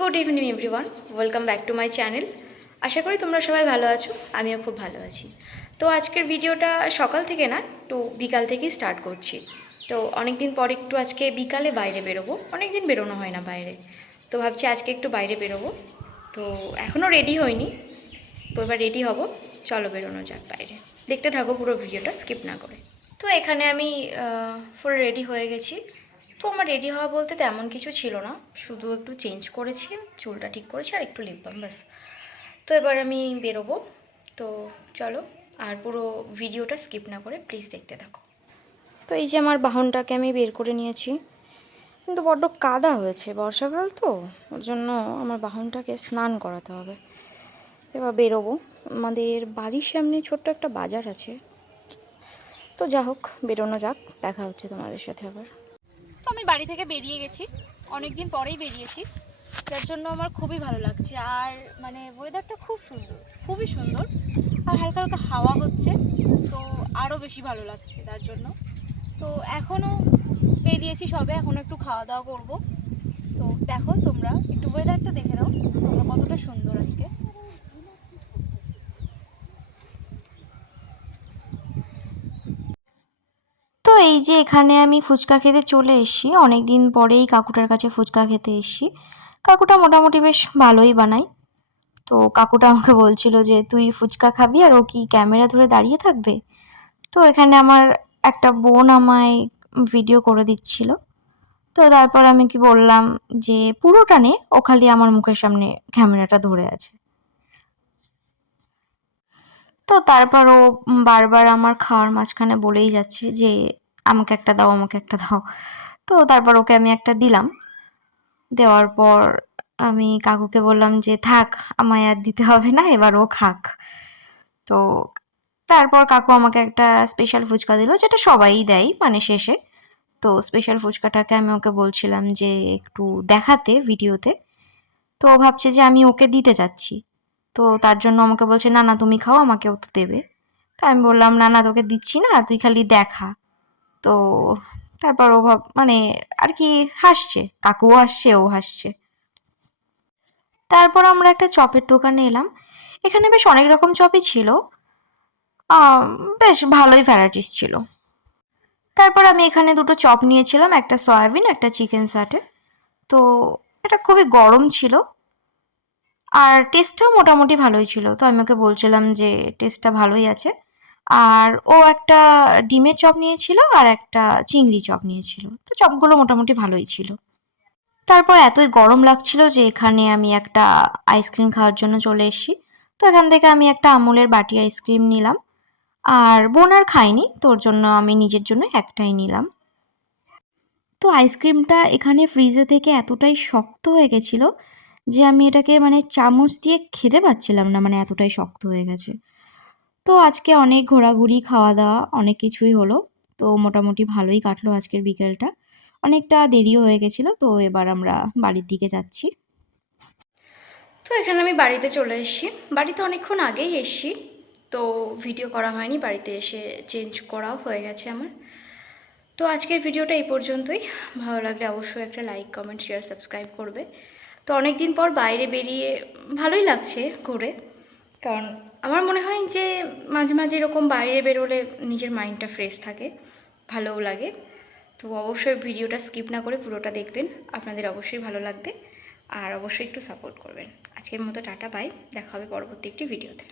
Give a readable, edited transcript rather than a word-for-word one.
Good evening everyone, welcome back to my channel. আশা করি তোমরা সবাই ভালো আছো, আমিও খুব ভালো আছি। তো আজকের ভিডিওটা সকাল থেকে না, একটু বিকাল থেকেই স্টার্ট করছি। তো অনেক দিন পর একটু আজকে বিকালে বাইরে বেরোবো, অনেক দিন বেরোনো হয় না বাইরে। তো ভাবছি আজকে একটু বাইরে বেরোবো। তো এখনও রেডি হইনি, তো এবার রেডি হব। চলো বেরোনো যাক বাইরে, দেখতে থাকো পুরো ভিডিওটা স্কিপ না করে। তো এখানে আমি ফুল রেডি হয়ে গেছি। তো আমার রেডি হওয়া বলতে তেমন কিছু ছিল না, শুধু একটু চেঞ্জ করেছি, চুলটা ঠিক করেছি আর একটু লিপ বাম, ব্যাস। তো এবার আমি বেরোবো। তো চলো, আর পুরো ভিডিওটা স্কিপ না করে প্লিজ দেখতে থাকো। তো এই যে আমার বাহনটাকে আমি বের করে নিয়েছি, কিন্তু বড্ড কাদা হয়েছে, বর্ষাকাল তো, ওর জন্য আমার বাহনটাকে স্নান করাতে হবে। এবার বেরোবো। আমাদের বাড়ির সামনে ছোট্ট একটা বাজার আছে। তো যা হোক, বেরোনো যাক, দেখা হচ্ছে তোমাদের সাথে আবার। তো আমি বাড়ি থেকে বেরিয়ে গেছি, অনেক দিন পরেই বেরিয়েছি, যার জন্য আমার খুবই ভালো লাগছে। আর মানে ওয়েদারটা খুব সুন্দর, খুবই সুন্দর, আর হালকা হালকা হাওয়া হচ্ছে, তো আরও বেশি ভালো লাগছে তার জন্য। তো এখনও বেরিয়েছি সবে, এখনও একটু খাওয়া দাওয়া করবো। তো দেখো তোমরা একটু ওয়েদারটা দেখে নাও, তোমরা কতটা সুন্দর আজকে। তো এই যে এখানে আমি ফুচকা খেতে চলে এসেছি, অনেক দিন পরেই কাকুটার কাছে ফুচকা খেতে এসেছি। কাকুটা মোটামুটি বেশ ভালোই বানায়। তো কাকুটা আমাকে বলছিল যে তুই ফুচকা খাবি আর ও কি ক্যামেরা ধরে দাঁড়িয়ে থাকবে। তো এখানে আমার একটা বোন আমায় ভিডিও করে দিচ্ছিল। তো তারপর আমি কি বললাম যে পুরোটা নে, ও খালি আমার মুখের সামনে ক্যামেরাটা ধরে আছে। তো তারপর ও বারবার আমার খাওয়ার মাঝখানে বলেই যাচ্ছে যে আমাকে একটা দাও, আমাকে একটা দাও। তো তারপর ওকে আমি একটা দিলাম। দেওয়ার পর আমি কাকুকে বললাম যে থাক, আমায় আর দিতে হবে না, এবার ও খাক। তো তারপর কাকু আমাকে একটা স্পেশাল ফুচকা দিল, যেটা সবাই দেয় মানে শেষে। তো স্পেশাল ফুচকাটাকে আমি ওকে বলছিলাম যে একটু দেখাতে ভিডিওতে। তো ও ভাবছে যে আমি ওকে দিতে চাচ্ছি। তো তার জন্য আমাকে বলছে না না তুমি খাও, আমাকেও তো দেবে। তো আমি বললাম না না, তোকে দিচ্ছি না, তুই খালি দেখা। তো তারপর ও মানে আর কি হাসছে, কাকুও হাসছে, ও হাসছে। তারপর আমরা একটা চপের দোকানে এলাম। এখানে বেশ অনেক রকম চপই ছিল, আম, বেশ ভালোই ভ্যারাইটিস ছিল। তারপর আমি এখানে দুটো চপ নিয়েছিলাম, একটা সয়াবিন, একটা চিকেন স্যাটে। তো এটা খুবই গরম ছিল, আর টেস্টটাও মোটামুটি ভালোই ছিল। তো আমি ওকে বলছিলাম যে টেস্টটা ভালোই আছে। আর ও একটা ডিমের চপ নিয়েছিল আর একটা চিংড়ি চপ নিয়েছিল। তো চপগুলো মোটামুটি ভালোই ছিল। তারপর এতই গরম লাগছিল যে এখানে আমি একটা আইসক্রিম খাওয়ার জন্য চলে এসেছি। তো এখান থেকে আমি একটা আমুলের বাটি আইসক্রিম নিলাম। আর বোন আর খাইনি, তোর জন্য আমি নিজের জন্য একটাই নিলাম। তো আইসক্রিমটা এখানে ফ্রিজে থেকে এতটাই শক্ত হয়ে গেছিলো যে আমি এটাকে মানে চামচ দিয়ে খেতে পারছিলাম না, মানে এতটাই শক্ত হয়ে গেছে। তো আজকে অনেক ঘোরাঘুরি, খাওয়া দাওয়া, অনেক কিছুই হলো। তো মোটামুটি ভালোই কাটলো আজকের বিকেলটা। অনেকটা দেরিও হয়ে গেছিলো, তো এবার আমরা বাড়ির দিকে যাচ্ছি। তো এখানে আমি বাড়িতে চলে এসেছি, বাড়িতে অনেকক্ষণ আগেই এসেছি। তো ভিডিও করা হয়নি, বাড়িতে এসে চেঞ্জ করাও হয়ে গেছে আমার। তো আজকের ভিডিওটা এই পর্যন্তই। ভালো লাগলে অবশ্যই একটা লাইক, কমেন্ট, শেয়ার, সাবস্ক্রাইব করবে। তো অনেক দিন পর বাইরে বেরিয়ে ভালোই লাগছে ঘুরে, কারণ আমার মনে হয় যে মাঝে মাঝে এরকম বাইরে বেরোলে নিজের মাইন্ডটা ফ্রেশ থাকে, ভালোও লাগে। তো অবশ্যই ভিডিওটা স্কিপ না করে পুরোটা দেখবেন, আপনাদের অবশ্যই ভালো লাগবে। আর অবশ্যই একটু সাপোর্ট করবেন। আজকের মতো টাটা, বাই, দেখা হবে পরবর্তী একটি ভিডিওতে।